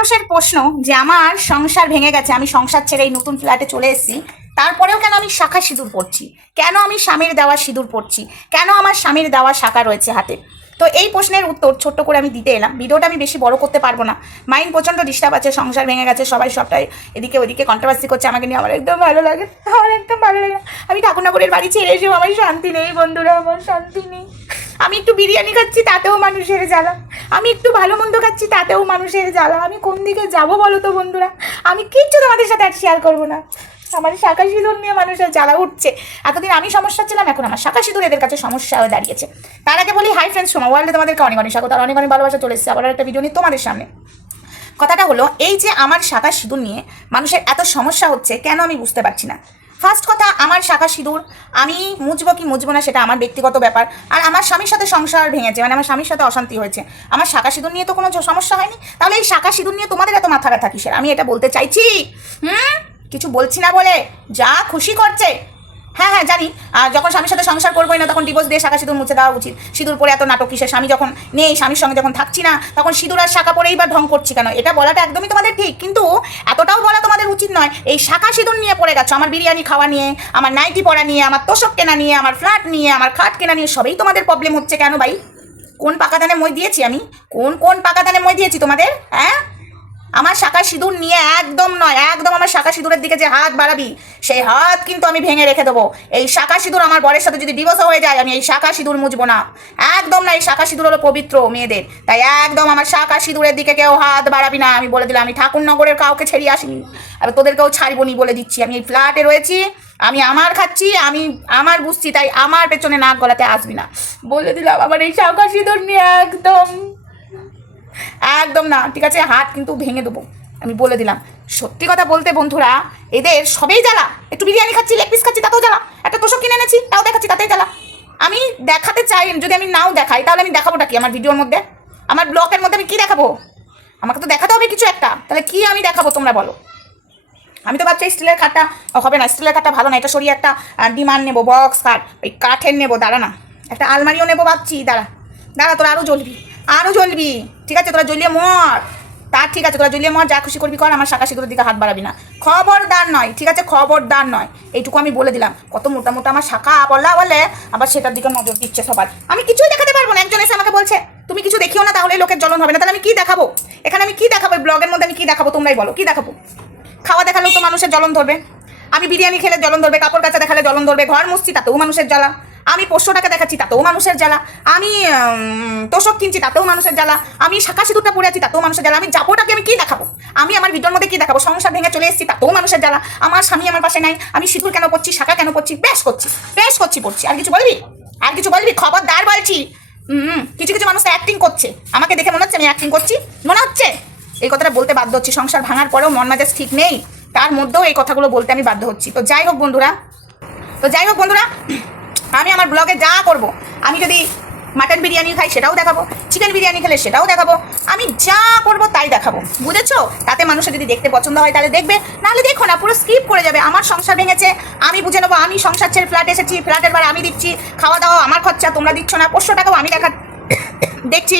মানুষের প্রশ্ন যে আমার সংসার ভেঙে গেছে, আমি সংসার ছেড়ে এই নতুন ফ্ল্যাটে চলে এসেছি, তারপরেও কেন আমি শাখা সিঁদুর পরছি? কেন আমি স্বামীর দেওয়া সিঁদুর পরছি? কেন আমার স্বামীর দেওয়া শাখা রয়েছে হাতে? তো এই প্রশ্নের উত্তর ছোট্ট করে আমি দিতে এলাম। ভিডিওটা আমি বেশি বড় করতে পারব না। মাইন্ড প্রচণ্ড ডিস্টার্ব আছে, সংসার ভেঙে গেছে, সবাই সবটাই এদিকে ওদিকে কন্ট্রোভার্সি করছে, আমাকে নিয়ে আমার একদম ভালো লাগে আমার একদম ভালো লাগে। আমি ঠাকুরনগরের বাড়ি ছেড়ে এসেও আমার শান্তি নেই, বন্ধুরা, আমার শান্তি নেই। আমি একটু বিরিয়ানি খাচ্ছি, তাতেও মানুষের জ্বালা। আমি একটু ভালো মন্দ খাচ্ছি, তাতেও মানুষের জ্বালা। আমি কোন দিকে যাব বলো তো বন্ধুরা? আমি কিচ্ছু তোমাদের সাথে আর শেয়ার করব না। আমার শাখা সিঁদুর নিয়ে মানুষের জ্বালা উঠছে। এতদিন আমি সমস্যা ছিলাম, এখন আমার শাখা সিঁদুর এদের কাছে সমস্যা হয়ে দাঁড়িয়েছে। তার আগে বলি হাই ফ্রেন্ডস সোমা ওয়ার্ল্ডে তোমাদেরকে অনেক অনেক স্বাগত। আর অনেক অনেক ভালোবাসা চলে এসেছে। আবার একটা ভিডিও নিয়ে তোমাদের সামনে। কথাটা হলো, এই যে আমার শাখা সিঁদুর নিয়ে মানুষের এত সমস্যা হচ্ছে, কেন আমি বুঝতে পারছি না? ফার্স্ট কথা, আমার শাখা সিঁদুর। আমি মুজবো কি মুজবো না সেটা আমার ব্যক্তিগত ব্যাপার। আর আমার স্বামীর সাথে সংসার ভেঙেছে মানে আমার স্বামীর সাথে অশান্তি হয়েছে। আমার শাখা সিঁদুর নিয়ে তো কোনো সমস্যা হয়নি। তাহলে এই শাখা সিঁদুর নিয়ে তোমাদের এত মাথা ব্যথা কিসের? আমি এটা বলতে চাইছি। হুম? কিছু বলছি না বলে? যা খুশি করছে। হ্যাঁ জানি। আর যখন স্বামীর সাথে সংসার করবোই না, তখন ডিভোর্স দিয়ে শাখা সিঁদুর মুছে দেওয়া উচিত। সিঁদুর পরে এত নাটক কিসের? স্বামী যখন নেই, স্বামীর সঙ্গে যখন থাকছি না, তখন সিঁদুর আর শাখা পরেই বা ঢং করছি কেন? এটা বলাটা একদমই তোমাদের ঠিক, কিন্তু এতটাও বলা তোমাদের উচিত নয়। এই শাখা সিঁদুর নিয়ে পড়ে গেছো, আমার বিরিয়ানি খাওয়া নিয়ে, আমার নাইটি পরা নিয়ে, আমার তোষক কেনা নিয়ে, আমার ফ্ল্যাট নিয়ে, আমার খাট কেনা নিয়ে, সবই তোমাদের প্রবলেম হচ্ছে কেন ভাই? কোন পাকাদানে মই দিয়েছি আমি? কোন কোন পাকাদানে মই দিয়েছি তোমাদের? হ্যাঁ? আমার শাখা সিঁদুর নিয়ে একদম নয়, একদম আমার শাখা সিঁদুরের দিকে যে হাত বাড়াবি, সেই হাত কিন্তু আমি ভেঙে রেখে দেবো। এই শাখা সিঁদুর আমার বরের সাথে যদি ডিভোর্স হয়ে যায়, আমি এই শাখা সিঁদুর মুছবো না। একদম না, এই শাখা সিঁদুর হলো পবিত্র মেয়েদের। তাই একদম আমার শাখা সিঁদুরের দিকে কেউ হাত বাড়াবি না। আমি বলে দিলাম, আমি ঠাকুরনগরের কাউকে ছেড়িয়ে আসিনি। আমি তোদেরকেও ছাড়বো নি বলে দিচ্ছি। আমি এই ফ্ল্যাটে রয়েছি, আমি আমার খাচ্ছি, আমি আমার বুঝছি, তাই আমার পেছনে নাক গলাতে আসবি না। বলে দিলাম, আমার এই শাখা সিঁদুর নিয়ে একদম একদম না, ঠিক আছে? হাত কিন্তু ভেঙে দেবো। আমি বলে দিলাম। সত্যি কথা বলতে বন্ধুরা, এদের সবেই জ্বালা। একটু বিরিয়ানি খাচ্ছি, লেগ পিস খাচ্ছি, তাতেও জ্বালা। একটা তোষক কিনে এনেছি, তাও দেখাচ্ছি, তাতেই জ্বালা। আমি দেখাতে চাই, যদি আমি নাও দেখাই, তাহলে আমি দেখাবোটা কি আমার ভিডিওর মধ্যে? আমার ব্লগের মধ্যে আমি কী দেখাবো? আমাকে তো দেখাতে হবে কিছু একটা। তাহলে কি আমি দেখাবো তোমরা বলো? আমি তো ভাবছি স্টিলের খাটটা হবে না, স্টিলের খাটটা ভালো না, এটা সরিয়ে একটা ডিমান্ড নেব, বক্স কাঠ, ওই কাঠের নেব, দাঁড়া না। একটা আলমারিও নেব ভাবছি, দাঁড়া। দাঁড়া, তোরা আরও জ্বলবি আরও জ্বলবি। ঠিক আছে, তোরা জ্বলিয়ে মর। তার ঠিক আছে, তোরা জ্বলিয়ে মর, যা খুশি করবি কর, আমার শাখা সিঁদুরের দিকে হাত বাড়াবি না। খবরদার নয়, ঠিক আছে, খবরদার নয়। এইটুকু আমি বলে দিলাম। কত মোটা মোটা আমার শাখা বললা বলে, আবার সেটার দিকে নজর দিচ্ছে সবার। আমি কিছুই দেখাতে পারব না, একজন এসে আমাকে বলছে, তুমি কিছু দেখিও না, তাহলে লোকের জ্বলন হবে না। তাহলে আমি কি দেখাবো? এখানে আমি কি দেখাবো? ব্লগের মধ্যে আমি কি দেখাবো? তোমরাই বলো, কি দেখাবো? খাওয়া দেখালেও তো মানুষের জ্বলন ধরবে। আমি বিরিয়ানি খেলে জ্বলন ধরবে, কাপড় কাচা দেখালে জ্বলন ধরবে, ঘর মুছছি, তাতেও মানুষের জ্বালা। আমি পোষ্যটাকে দেখাচ্ছি তাতেও মানুষের জ্বালা। আমি তোষক কিনছি তাতেও মানুষের জ্বালা। আমি শাখা সিঁদুরটা পরে আছি তাতেও মানুষের জ্বালা। আমি যাবোটাকে আমি কি দেখাবো? আমি আমার ভিডিওর মধ্যে কি দেখাবো? সংসার ভেঙে চলে এসেছি তাতেও মানুষের জ্বালা। আমার স্বামী আমার পাশে নাই। আমি সিঁদুর কেন পড়ছি শাখা কেন পড়ছি বেশ করছি বেশ করছি পড়ছি আর কিছু বলবি? আর কিছু বলবি? খবরদার বলছি। হুম কিছু কিছু মানুষ অ্যাক্টিং করছে। আমাকে দেখে মনে হচ্ছে আমি অ্যাক্টিং করছি। মনে হচ্ছে? এই কথাটা বলতে বাধ্য হচ্ছি। সংসার ভাঙার পরেও মন মেজাজ ঠিক নেই। তার মধ্যেও এই কথাগুলো বলতে আমি বাধ্য হচ্ছি। তো যাই হোক বন্ধুরা, তো যাই হোক বন্ধুরা আমি আমার ব্লগে যা করব, আমি যদি মাটন বিরিয়ানি খাই সেটাও দেখাবো চিকেন বিরিয়ানি খেলে সেটাও দেখাবো, আমি যা করব তাই দেখাবো। বুঝেছ? তাতে মানুষের যদি দেখতে পছন্দ হয় তাহলে দেখবে, নাহলে দেখো না, পুরো স্কিপ করে যাবে, আমার সংসার ভেঙেছে, আমি বুঝে নেব, আমি সংসার ছেড়ে ফ্ল্যাট এসেছি ফ্ল্যাটের বার আমি দিচ্ছি খাওয়া দাওয়া আমার খরচা, তোমরা দিচ্ছ না, পোষ্য টাকাও আমি দেখা দেখছি।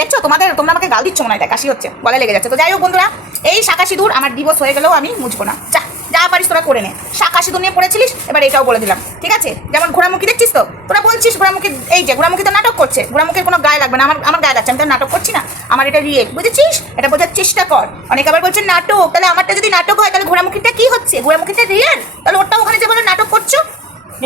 দেখছ? তোমাদের তোমরা আমাকে গাল দিচ্ছ মনে হয় কাশি হচ্ছে, গলায় লেগে যাচ্ছে। তো যাই হোক বন্ধুরা, এই শাখা দূর, আমার ডিভোর্স হয়ে গেলেও আমি মুছবো না। যা। যা পারিস তোরা করে নে। শাখা সিঁদুর নিয়ে পড়েছিলিস, এবার এটাও বলে দিলাম। ঠিক আছে? যেমন ঘোড়ামুখী, দেখছিস তো? তোরা বলছিস ঘোড়ামুখী, এই যে ঘোড়ামুখী তো নাটক করছে। ঘোড়ামুখীর কোনো গায়ে লাগবে না। আমার আমার গায়ে লাগছে, আমি তো নাটক করছি না। আমার এটা রিয়েল বুঝেছিস? এটা বোঝার চেষ্টা কর। অনেক আবার বলছে নাটক, তাহলে আমারটা যদি নাটক হয়, তাহলে ঘোড়ামুখীটা কি হচ্ছে? ঘোড়ামুখীটা রিয়েল তাহলে ওটা ওখানে যে বলো নাটক করছ?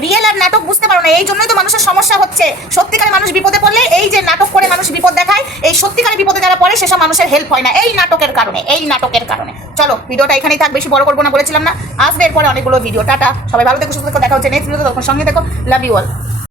রিয়েল আর নাটক বুঝতে পারো না, এই জন্যই তো মানুষের সমস্যা হচ্ছে। সত্যিকারের মানুষ বিপদে পড়লে এই যে নাটক করে মানুষ বিপদ দেখায়, এই সত্যিকারের বিপদে যারা পড়ে সেসব মানুষের হেল্প হয় না, এই নাটকের কারণে, এই নাটকের কারণে। চলো, ভিডিওটা এখানেই থাক, বেশি বড় করব না বলেছিলাম না। আসবে এরপরে অনেকগুলো ভিডিও টাটা, সবাই ভালো দেখো সুস্থ দেখো দেখা হচ্ছে নেক্সট ভিডিওতে তখন সঙ্গে দেখো লাভ ইউ অল